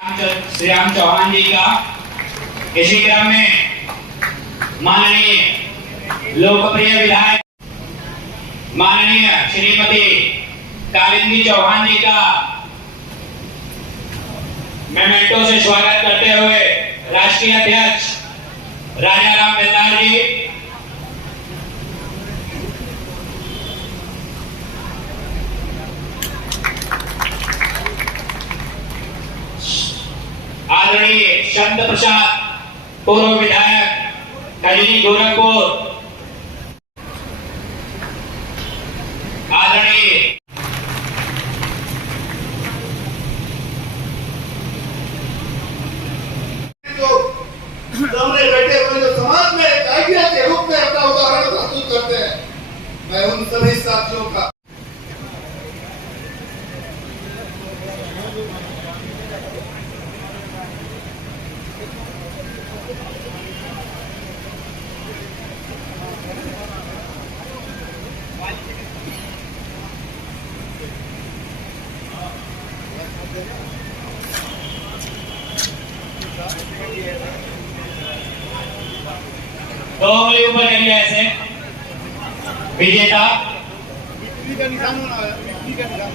श्री राम चौहान जी का। इसी क्रम में माननीय लोकप्रिय विधायक माननीय श्रीमती कालिंदी चौहान जी का मेमेंटो से स्वागत करते हुए राष्ट्रीय अध्यक्ष राजा राम बेल्लार जी, आदरणीय शब्द प्रसाद पूर्व विधायक कजरी गोरखपुर, आदरणीय सामने बैठे हुए जो समाज में एक आइडिया के रूप में अपना उदाहरण प्रस्तुत करते हैं, मैं उन सभी साथियों का दो उंगली ऊपर करिए ऐसे। विजेता का निशान होना है, का निशान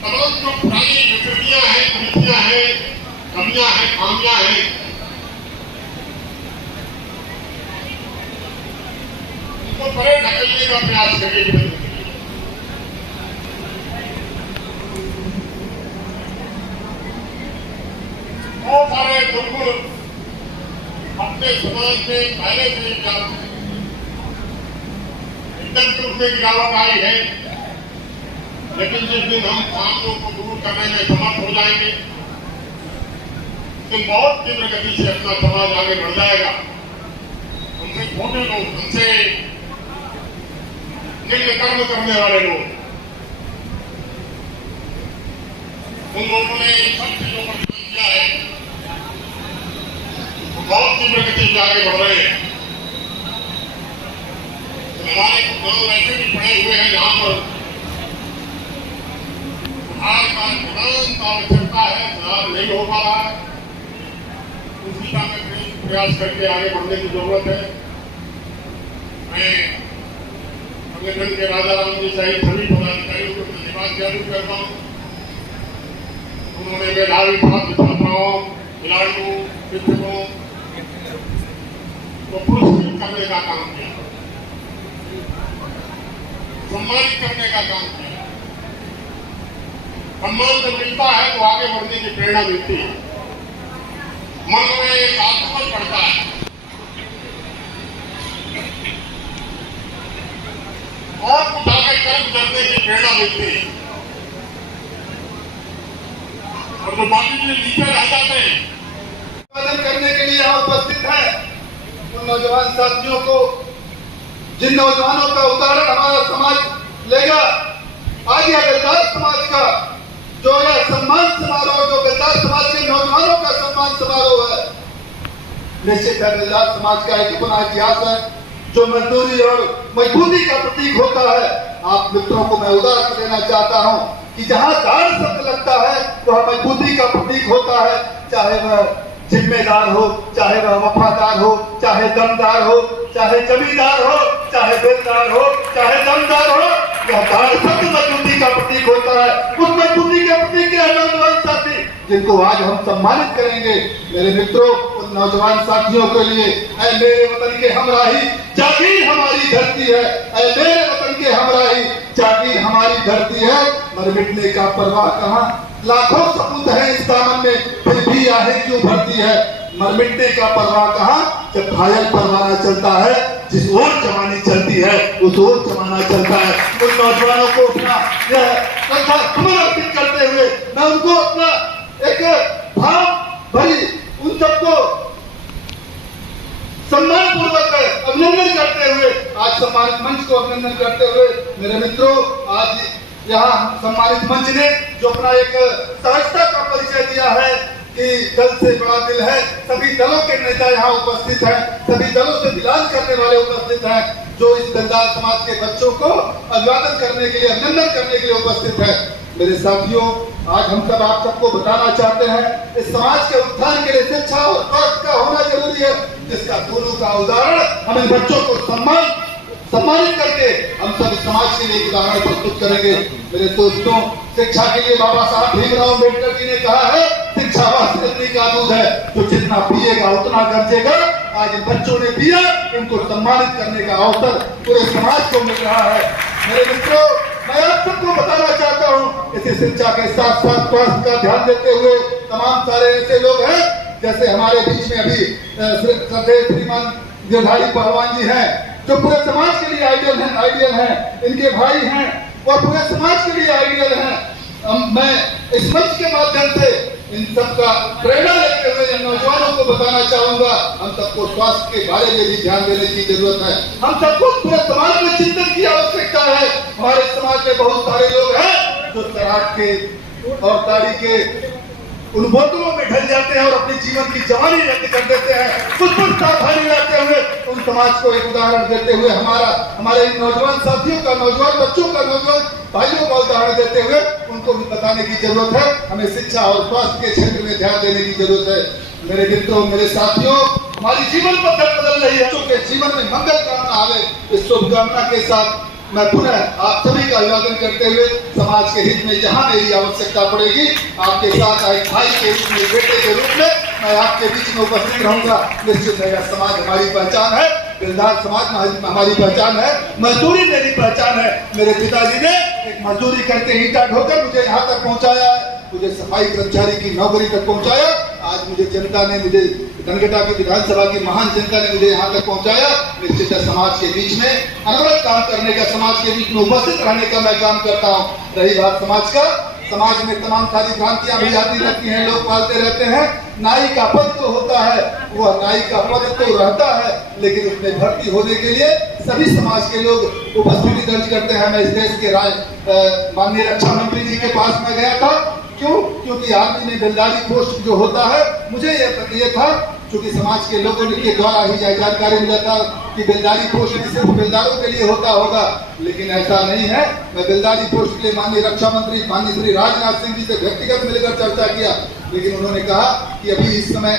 तमाम जो पुरानी विकृतियां हैं, कुरीतियां हैं, कमियां हैं, खामियां हैं, उनको परे ढकेलने का प्रयास करिए। बहुत सारे दुर्गुण अपने समाज में पहले से एकदम रूप में गिरावट आई है, लेकिन जिस दिन हम खामियों को दूर करने में समर्थ हो जाएंगे, तो बहुत तीव्र गति से अपना समाज आगे बढ़ जाएगा। हमसे छोटे लोग, हमसे निम्न कर्म करने वाले लोग, उन लोगों ने सब चीजों पर ध्यान दिया है, तो बहुत तीव्र गति से आगे बढ़ रहे हैं। तो हमारे कुछ गांव ऐसे भी पड़े हुए हैं जहां पर सुधार का तुरंत आवश्यकता है, सुधार नहीं हो पा रहा है, उस दिशा में प्रयास करके आगे बढ़ने की जरूरत है। मैं संगठन के राजा राम जी सहित सभी पदाधिकारियों को धन्यवाद ज्ञापित करता हूँ। उन्होंने मेधावी छात्र छात्राओं, खिलाड़ियों, शिक्षकों को पुरस्कृत करने का काम किया, सम्मानित करने का काम किया। सम्मान जब मिलता है तो आगे बढ़ने की प्रेरणा मिलती है, मन में एक आत्मबल बढ़ता है, और कुछ आगे कर्म करने की प्रेरणा मिलती है। और जो बाकी जो नीचे रह जाते हैं, उत्पादन करने के लिए यहाँ उपस्थित है, उन नौजवान साथियों को, जिन नौजवानों का उदाहरण हमारा समाज लेगा, आगे बेलदार समाज का जो यह सम्मान समारोह, जो बेलदार समाज के नौजवानों का सम्मान समारोह है, निश्चित है बेलदार समाज का एक अपना इतिहास है जो मजदूरी और मजबूती का प्रतीक होता है। आप मित्रों को मैं उदाहरण देना चाहता हूं कि जहां दार शब्द लगता है वह मजबूती का प्रतीक होता है, चाहे वह जिम्मेदार हो, चाहे वह वफादार हो, चाहे दमदार हो, चाहे जमींदार हो, चाहे बेलदार हो, चाहे दमदार हो, यह दार शब्द मजबूती का प्रतीक होता है। उस मजबूती के प्रतीक के नौजवान साथी जिनको आज हम सम्मानित करेंगे, मेरे मित्रों, उन नौजवान साथियों के लिए, ऐ मेरे वतन के हमराही, जागीर हमारी धरती है, ऐ मेरे वतन के हमराही, जागीर हमारी धरती है, मर मिटने का परवाह कहां, लाखों सपूत है इस दामन में, फिर भी आहें क्यों भरती है, मर मिटने का परवाह कहां, जब घायल परवाना चलता है, जिस ओर जवानी चलती है उस ओर जमाना चलता है। उन नौजवानों को अपना यह समर्पित करते हुए मैं उनको अपना एक भाव भरी उन सबको सम्मान पूर्वक अभिनंदन करते हुए, आज सम्मानित मंच को अभिनंदन करते हुए, मेरे मित्रों, आज यहाँ सम्मानित मंच ने जो अपना एक सहजता का सभी दल से बड़ा दिल है, सभी दलों के नेता यहाँ उपस्थित हैं, सभी दलों से बिलोंग करने वाले उपस्थित हैं, जो इस दिलदार समाज के बच्चों को अभिवादन करने के लिए, अभिनंदन करने के लिए उपस्थित है। मेरे साथियों, आज हम सब आप सबको बताना चाहते हैं, इस समाज के उत्थान के लिए शिक्षा और स्वास्थ्य का होना जरूरी है, जिसका दोनों का उदाहरण हम इन बच्चों को सम्मानित करके हम सब इस समाज के लिए उदाहरण प्रस्तुत करेंगे। मेरे दोस्तों, शिक्षा के लिए बाबा साहब भीमराव अम्बेडकर जी ने कहा है, शिक्षा वह सिरनी का दूध है, जो जितना पिएगा उतना गरजेगा। आज इन बच्चों ने पिया, इनको सम्मानित करने का अवसर पूरे समाज को मिल रहा है। मेरे मित्रों, मैं आप सबको बताना चाहता हूँ, इसी शिक्षा के साथ साथ स्वास्थ्य का ध्यान देते हुए तमाम सारे ऐसे लोग हैं, जैसे हमारे बीच में अभी श्रीमान गिरधारी पहलवान जी हैं, जो पूरे समाज के लिए आइडियल हैं, इनके भाई हैं और पूरे समाज के लिए आइडियल हैं। मैं इस मंच के माध्यम से इन सबका प्रेरणा लेते हुए इन नौजवानों को बताना चाहूंगा, हम सबको स्वास्थ्य के बारे में भी ध्यान देने की जरूरत है। हम सबको पूरे समाज में चिंतन की आवश्यकता है। हमारे समाज में बहुत सारे लोग हैं जो शराब के और ताड़ी के उन बोतलों में ढल जाते हैं और अपने जीवन की जवानी रद्द कर देते हैं। कुछ सावधानी लाते हुए उन समाज को एक उदाहरण देते हुए हमारे नौजवान साथियों का, नौजवान बच्चों का, नौजवान भाइयों का उदाहरण देते हुए उनको भी बताने की जरूरत है। हमें शिक्षा और स्वास्थ्य के क्षेत्र में ध्यान देने की जरूरत है। मेरे मित्रों, मेरे साथियों, हमारी जीवन पद्धति बदल रही है, जो जीवन में मंगल कामना आवे, इस शुभकामना के साथ मैं पुनः आप सभी का अभिवादन करते हुए समाज के हित में जहां मेरी आवश्यकता पड़ेगी, आपके साथ एक भाई के रूप में, बेटे के रूप में मैं आपके बीच में उपस्थित रहूंगा। निश्चित है, यह समाज हमारी पहचान है, दिलदार समाज हमारी पहचान है, मजदूरी मेरी पहचान है। मेरे पिताजी ने एक मजदूरी करके ईंटा ढोकर मुझे यहाँ तक पहुँचाया है, मुझे सफाई कर्मचारी की नौकरी तक पहुँचाया। आज मुझे जनता ने, मुझे धनगटा की विधानसभा की महान जनता ने मुझे यहाँ तक पहुँचाया। निश्चित है, समाज के बीच में अनवरत काम करने का, समाज के बीच में उपस्थित रहने का मैं काम करता हूँ। रही बात समाज का, समाज में तमाम सारी भ्रांतियां भी आती रहती हैं, लोग पालते रहते हैं। नाई का पद तो होता है, वह नाई का पद तो रहता है, लेकिन उसमें भर्ती होने के लिए सभी समाज के लोग उपस्थिति दर्ज करते हैं। मैं इस देश के माननीय रक्षा मंत्री जी के पास में गया था। क्यों? क्योंकि आर्मी में दिलदारी पोस्ट जो होता है, मुझे ये था, क्योंकि समाज के लोगों के द्वारा ही यह जानकारी मिला था कि दिलदारी पोस्ट सिर्फ दिलदारों के लिए होता होगा, लेकिन ऐसा नहीं है। मैं दिलदारी पोस्ट के लिए माननीय रक्षा मंत्री माननीय श्री राजनाथ सिंह जी से व्यक्तिगत मिलकर चर्चा किया, लेकिन उन्होंने कहा कि अभी इस समय